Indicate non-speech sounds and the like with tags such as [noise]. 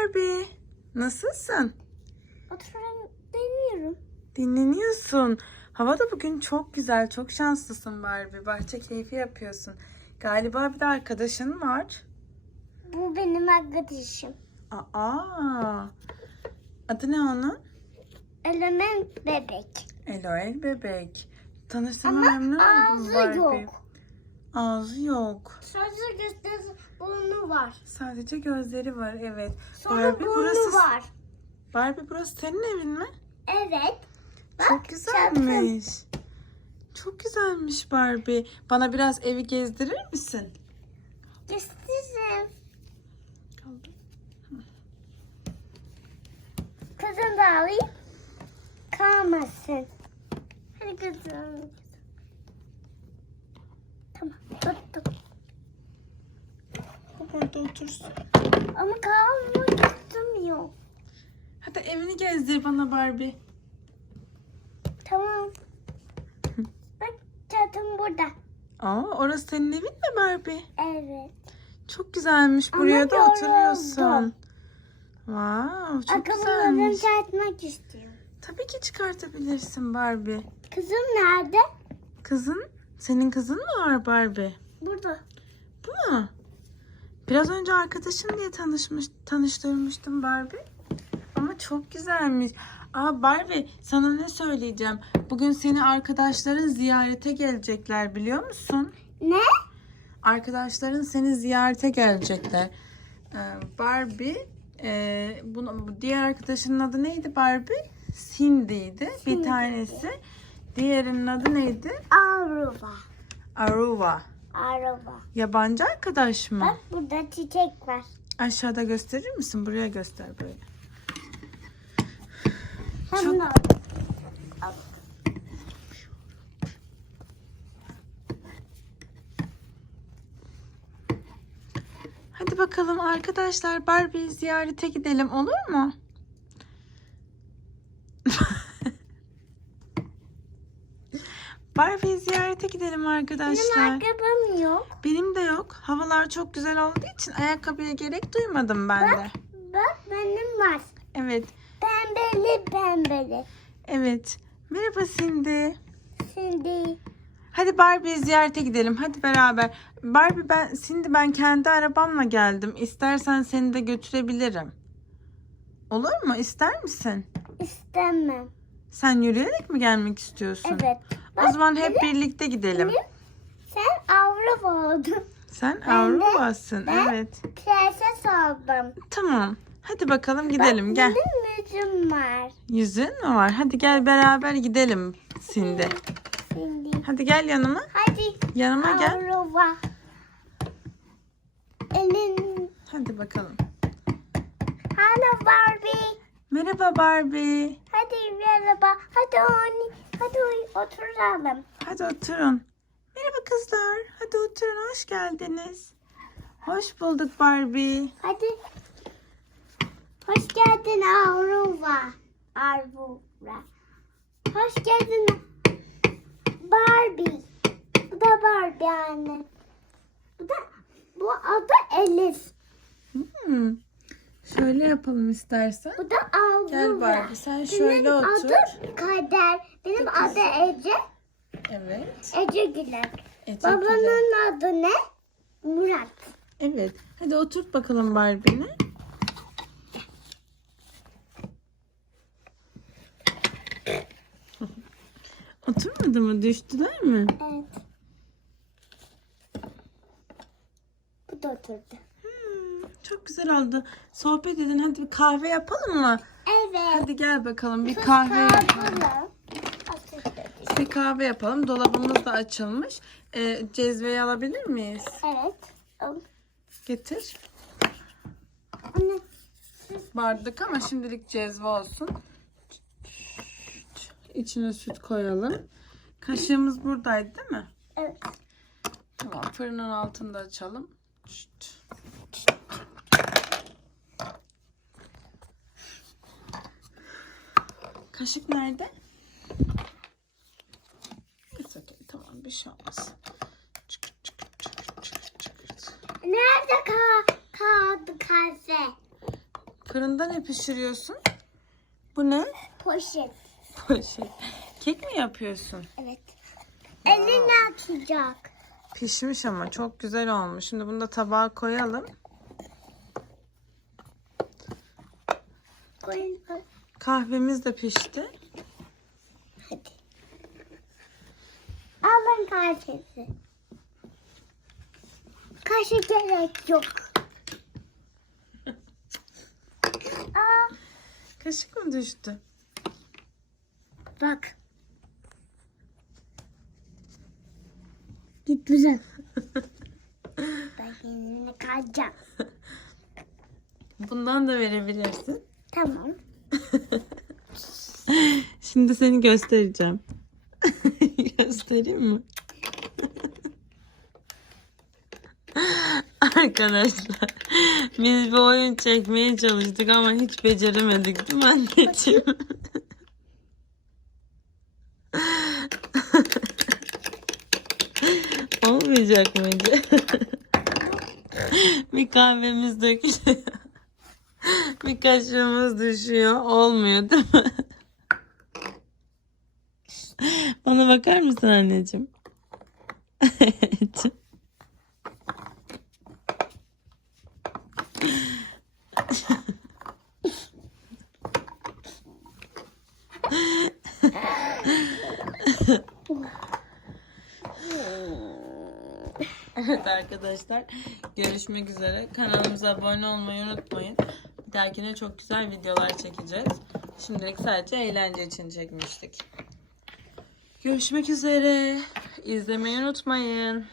Barbie. Nasılsın? Oturan deniyorum. Dinleniyorsun. Hava da bugün çok güzel. Çok şanslısın Barbie. Bahçe keyfi yapıyorsun. Galiba bir de arkadaşın var. Bu benim arkadaşım. Aa. Adı ne onun? Element bebek. Eloel bebek. Tanıştığıma Ama memnun oldum ağzı Barbie. yok. Ağzı yok. Sadece gösterisi burnu var. Sadece gözleri var evet. Sonra Barbie burnu burası var. Barbie burası senin evin mi? Evet. Bak, Çok güzelmiş. Çok güzelmiş Barbie. Bana biraz evi gezdirir misin? Gösteririm. Kızım da alayım. Kalmasın. Hadi kızım. Tamam tuttum. O burada otursun. Ama kalmak istemiyor. Hadi evini gezdir bana Barbie. Tamam. Bak çatım burada. Aa, orası senin evin mi Barbie? Evet. Çok güzelmiş. Ama Buraya da yoruldum. oturuyorsun. Wow, çok Ayakkabılarımı güzelmiş. çıkartmak istiyorum. Tabii ki çıkartabilirsin Barbie. Kızım nerede? Kızın, senin kızın mı var Barbie? Burada. Bu mu? Biraz önce arkadaşım diye tanışmış, tanıştırmıştım Barbie. Ama çok güzelmiş. Aa Barbie sana ne söyleyeceğim? Bugün seni arkadaşların ziyarete gelecekler biliyor musun? Ne? Arkadaşların seni ziyarete gelecekler. Ee, Barbie, e, bunu, bu diğer arkadaşının adı neydi Barbie? Cindy'ydi bir Cindy. tanesi. Diğerinin adı neydi? Aruba. Aruba. Aruba. Yabancı arkadaş mı? Bak burada çiçek var. Aşağıda gösterir misin? Buraya göster. Hem Çok-. Hadi bakalım arkadaşlar Barbie'yi ziyarete gidelim olur mu? Barbie'yi ziyarete gidelim Benim arkadaşlar. ayakkabım yok. Benim de yok. Havalar çok güzel olduğu için ayakkabıya gerek duymadım ben de. Bak benim var. Evet. Pembeli pembeli. Evet. Merhaba Cindy. Şimdi Hadi Barbie'yi ziyarete gidelim. Hadi beraber. Barbie ben Cindy ben kendi arabamla geldim. İstersen seni de götürebilirim. Olur mu? İster misin? istemem. Sen yürüyerek mi gelmek istiyorsun? Evet. O zaman hep birlikte gidelim. Sen Avrupa oldun. Sen Avrupa'sın. ben- Evet. Prenses oldum. Tamam. Hadi bakalım gidelim. Bak, Gel. Benim yüzüm var. Yüzün mü var? Hadi gel beraber gidelim Cindy. Şimdi. Hadi gel yanıma. Hadi. Yanıma gel. Avrupa. Elin. Hadi bakalım. Hello Barbie. Merhaba Barbie. Hadi merhaba. Hadi oyn. Hadi. Oturalım. Hadi oturun. Merhaba kızlar. Hadi oturun. Hoş geldiniz. Hoş bulduk Barbie. Hadi. Hoş geldin Avrupa. Avrupa. Hoş geldin Barbie. Bu da Barbie anne. Bu da bu adı Elif. Hmm. Şöyle yapalım istersen. Bu da Avrupa. Gel Barbie sen Benim şöyle otur. adım Kader. Benim adı Ece. Evet. Ece Güler. Ece Babanın adı ne? Murat. Evet. Hadi oturt bakalım Barbie'ni. [laughs] Oturmadı mı? Düştüler mi? Evet. Bu da oturdu. Hmm, çok güzel oldu. Sohbet edin. Hadi bir kahve yapalım mı? Evet. Hadi gel bakalım bir kahve yapalım. Bir kahve yapalım. Dolabımız da açılmış. Ee, cezveyi alabilir miyiz? Evet. Al. Getir. Anne. Bardak ama şimdilik cezve olsun. İçine süt koyalım. Kaşığımız buradaydı değil mi? Evet. Tamam fırının altını da açalım. Kaşık nerede? It's okay, tamam bir şey olmaz. Çıkır, çıkır, çıkır, çıkır, çıkır. Nerede ka kaldı kahve? Fırında ne pişiriyorsun? Bu ne? Poşet. Poşet. Kek mi yapıyorsun? Evet. Elini açacak. Pişmiş ama çok güzel olmuş. Şimdi bunu da tabağa koyalım. Koyun koy. Kahvemiz de pişti. Alın kaşığı. Kaşık gerek yok. [laughs] Aa, Kaşık mı düştü? bak. Git buradan. [laughs] ben kendime kalacağım. [laughs] Bundan da verebilirsin. Tamam. Şimdi seni göstereceğim. Göstereyim mi? Arkadaşlar biz bir oyun çekmeye çalıştık ama hiç beceremedik değil mi anneciğim? Olmayacak mıydı? bir kahvemiz dökülüyor. bir kaşığımız düşüyor. Olmuyor değil mi? [laughs] Bana bakar mısın anneciğim? Evet. Arkadaşlar görüşmek üzere. Kanalımıza abone olmayı unutmayın. Bir dahakine çok güzel videolar çekeceğiz. Şimdilik sadece eğlence için çekmiştik. Görüşmek üzere. İzlemeyi unutmayın.